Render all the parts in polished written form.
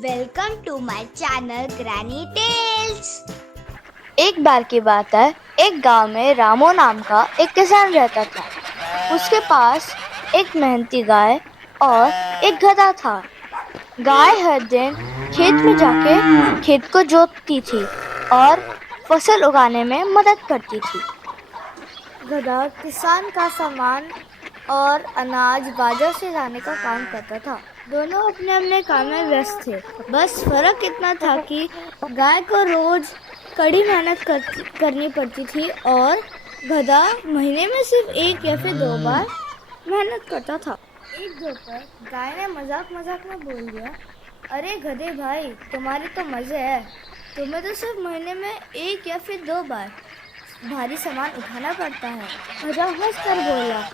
Welcome to my channel Granny Tales. एक बार की बात है, एक गांव में रामू नाम का एक किसान रहता था। उसके पास एक मेहनती गाय और एक गधा था। गाय हर दिन खेत में जाके खेत को जोतती थी और फसल उगाने में मदद करती थी। गधा किसान का सामान और अनाज बाजार से लाने का काम करता था। दोनों अपने अपने काम में व्यस्त थे। बस फर्क इतना था कि गाय को रोज कड़ी मेहनत करनी पड़ती थी और गधा महीने में सिर्फ एक या फिर 2 बार मेहनत करता था। एक दोपहर गाय ने मजाक मजाक में बोल दिया, अरे गधे भाई, तुम्हारे तो मजे है, तुम्हें तो सिर्फ महीने में 1 या फिर 2 बार भारी सामान उठाना पड़ता है। गधा हंस कर बोला,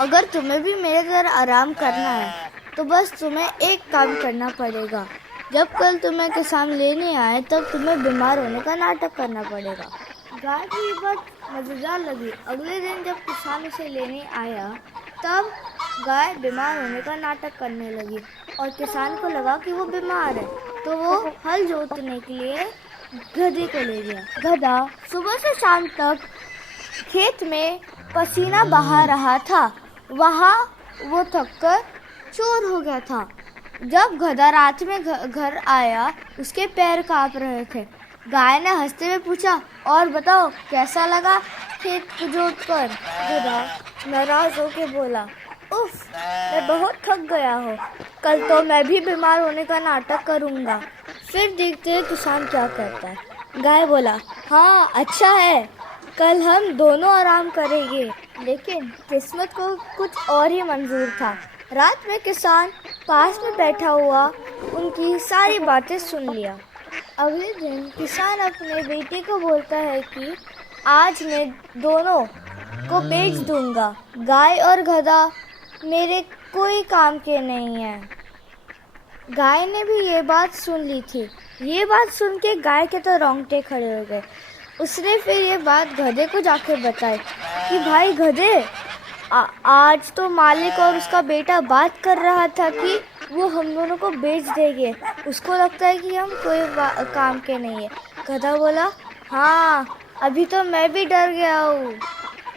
अगर तुम्हें भी मेरे घर आराम करना है तो बस तुम्हें एक काम करना पड़ेगा। जब कल तुम्हें किसान लेने आए तब तुम्हें बीमार होने का नाटक करना पड़ेगा। गाय को ये बात मजेदार लगी। अगले दिन जब किसान उसे लेने आया तब गाय बीमार होने का नाटक करने लगी और किसान को लगा कि वो बीमार है, तो वो हल जोतने के लिए गधे को ले गया। गधा सुबह से शाम तक खेत में पसीना बहा रहा था। वहाँ वो थककर चूर हो गया था। जब गधा रात में घर आया, उसके पैर कांप रहे थे। गाय ने हंसते हुए पूछा, और बताओ कैसा लगा खेत जोत कर? गधा नाराज होकर बोला, उफ, मैं बहुत थक गया हूँ, कल तो मैं भी बीमार होने का नाटक करूँगा, फिर देखते हैं किसान क्या करता है। गाय बोला, हाँ अच्छा है, कल हम दोनों आराम करेंगे। लेकिन किस्मत को कुछ और ही मंजूर था। रात में किसान पास में बैठा हुआ उनकी सारी बातें सुन लिया। अगले दिन किसान अपने बेटे को बोलता है कि आज मैं दोनों को बेच दूंगा। गाय और गधा मेरे कोई काम के नहीं है। गाय ने भी ये बात सुन ली थी। ये बात सुन के गाय के तो रोंगटे खड़े हो गए। उसने फिर ये बात गधे को जाकर बताई कि भाई गधे, आज तो मालिक और उसका बेटा बात कर रहा था कि वो हम दोनों को बेच देंगे। उसको लगता है कि हम कोई काम के नहीं है। गधा बोला, हाँ अभी तो मैं भी डर गया हूँ।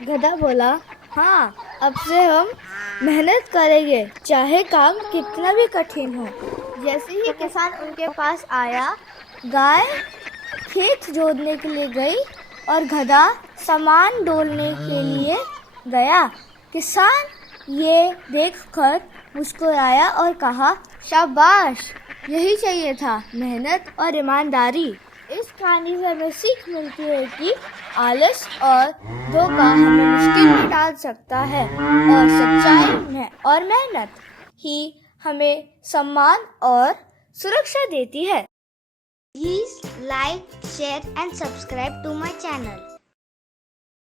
गधा बोला, हाँ अब से हम मेहनत करेंगे, चाहे काम कितना भी कठिन हो। जैसे ही किसान उनके पास आया, गाय खेत जोतने के लिए गई और गधा सामान डोलने के लिए गया। किसान ये देखकर मुस्कुराया और कहा, शाबाश, यही चाहिए था, मेहनत और ईमानदारी। इस कहानी से हमें सीख मिलती है कि आलस और धोखा हमें मुश्किल में डाल सकता है और सच्चाई और मेहनत ही हमें सम्मान और सुरक्षा देती है। Please like, share and subscribe to my channel.